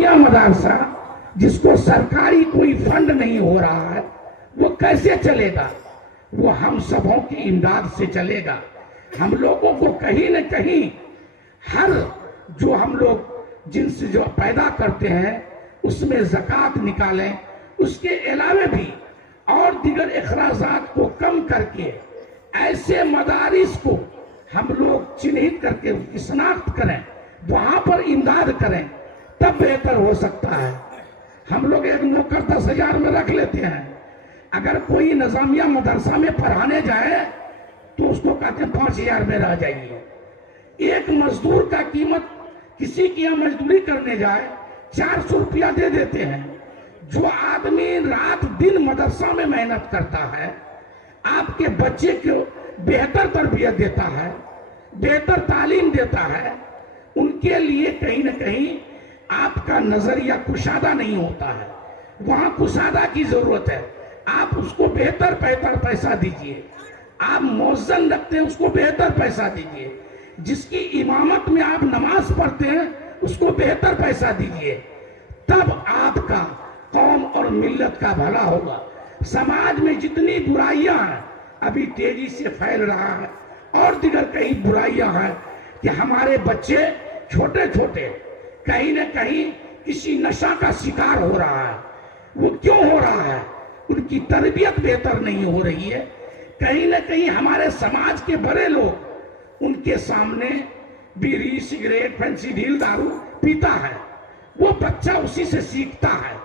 या मदरसा जिसको सरकारी कोई फंड नहीं हो रहा है वो कैसे चलेगा? वो हम सबों की इमदाद से चलेगा। हम लोगों को कहीं न कहीं हर जो हम लोग जिनसे जो पैदा करते हैं उसमें ज़कात निकालें, उसके अलावे भी और दीगर अखराजात को कम करके ऐसे मदारिस को हम लोग चिन्हित करके उसकी शनाख्त करें, वहां पर इमदाद करें, तब बेहतर हो सकता है। हम लोग एक नौकर 10,000 में रख लेते हैं, अगर कोई निजामिया मदरसा में पढ़ाने जाए तो उसको कहते हैं 5,000 में रह जाइए। एक मजदूर का कीमत किसी की यहाँ मजदूरी करने जाए 400 रुपया दे देते हैं। जो आदमी रात दिन मदरसा में मेहनत करता है, आपके बच्चे को बेहतर तरबियत देता है, बेहतर तालीम देता है, उनके लिए कहीं ना कहीं आपका नजरिया कुशादा नहीं होता है। वहां कुशादा की जरूरत है। आप उसको बेहतर पैसा दीजिए। आप मौजन रखते हैं, उसको बेहतर पैसा दीजिए। जिसकी इमामत में आप नमाज पढ़ते हैं उसको बेहतर पैसा दीजिए। तब आपका कौम और मिल्लत का भला होगा। समाज में जितनी बुराइयां हैं अभी तेजी से फैल रहा है, और दिगर कई बुराइयां हैं कि हमारे बच्चे छोटे छोटे कहीं न कहीं किसी नशा का शिकार हो रहा है। वो क्यों हो रहा है? उनकी तरबियत बेहतर नहीं हो रही है। कहीं न कहीं हमारे समाज के बड़े लोग उनके सामने बीड़ी, सिगरेट, फैंसी ढील, दारू पीता है, वो बच्चा उसी से सीखता है।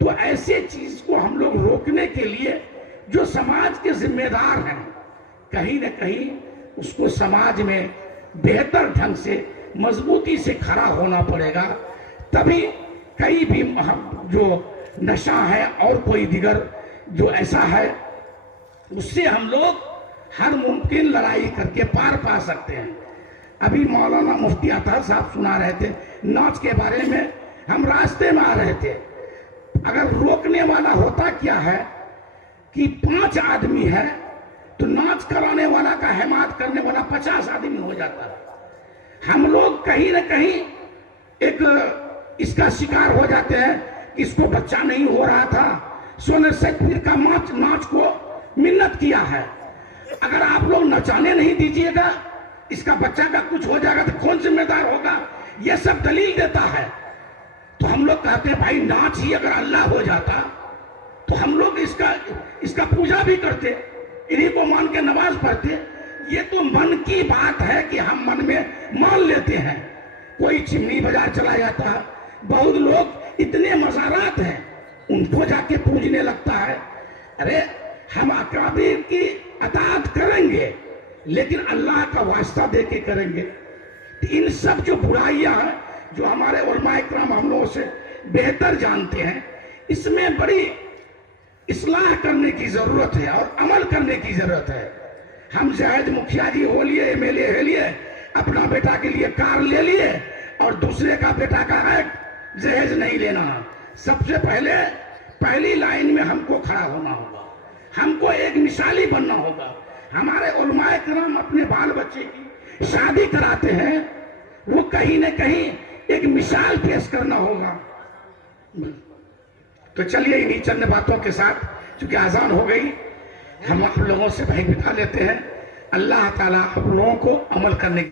तो ऐसे चीज को हम लोग रोकने के लिए जो समाज के जिम्मेदार हैं, कहीं न कहीं उसको समाज में बेहतर ढंग से मजबूती से खड़ा होना पड़ेगा। तभी कई भी जो नशा है और कोई दिगर जो ऐसा है उससे हम लोग हर मुमकिन लड़ाई करके पार पा सकते हैं। अभी मौलाना मुफ्ती अतहर साहब सुना रहे थे नाच के बारे में। हम रास्ते में आ रहे थे, अगर रोकने वाला होता क्या है कि 5 आदमी है तो नाच कराने वाला का हिमायत करने वाला 50 आदमी हो जाता है। हम लोग कहीं न कहीं एक इसका शिकार हो जाते हैं कि इसको बच्चा नहीं हो रहा था, सोने सैफिर का नाच को मिन्नत किया है, अगर आप लोग नचाने नहीं दीजिएगा इसका बच्चा का कुछ हो जाएगा तो कौन जिम्मेदार होगा? ये सब दलील देता है। तो हम लोग कहते हैं भाई नाच ही अगर अल्लाह हो जाता तो हम लोग इसका पूजा भी करते, इन्हीं को मान के नमाज पढ़ते। ये तो मन की बात है कि हम मन में मान लेते हैं। कोई चिमनी बाजार चला जाता है, बहुत लोग इतने मज़ारात हैं उनको जाके पूजने लगता है। अरे हम अकाबिर की अताअत करेंगे लेकिन अल्लाह का वास्ता दे के करेंगे। तो इन सब जो बुराइयां हैं जो हमारे उलमा इकराम हम लोगों से बेहतर जानते हैं, इसमें बड़ी इस्लाह करने की जरूरत है और अमल करने की जरूरत है। हम जायद मुखिया जी हो लिए, एमएलए हो लिए, अपना बेटा के लिए कार ले लिए और दूसरे का बेटा का हक जहेज नहीं लेना। सबसे पहले पहली लाइन में हमको खड़ा होना होगा, हमको एक मिसाली बनना होगा। हमारे उलमा इकराम अपने बाल बच्चे की शादी कराते हैं, वो कहीं न कहीं एक मिसाल पेश करना होगा। तो चलिए इन्हीं चंद बातों के साथ, चूंकि आजान हो गई, हम आप लोगों से भाई बिता लेते हैं। अल्लाह ताला आप लोगों को अमल करने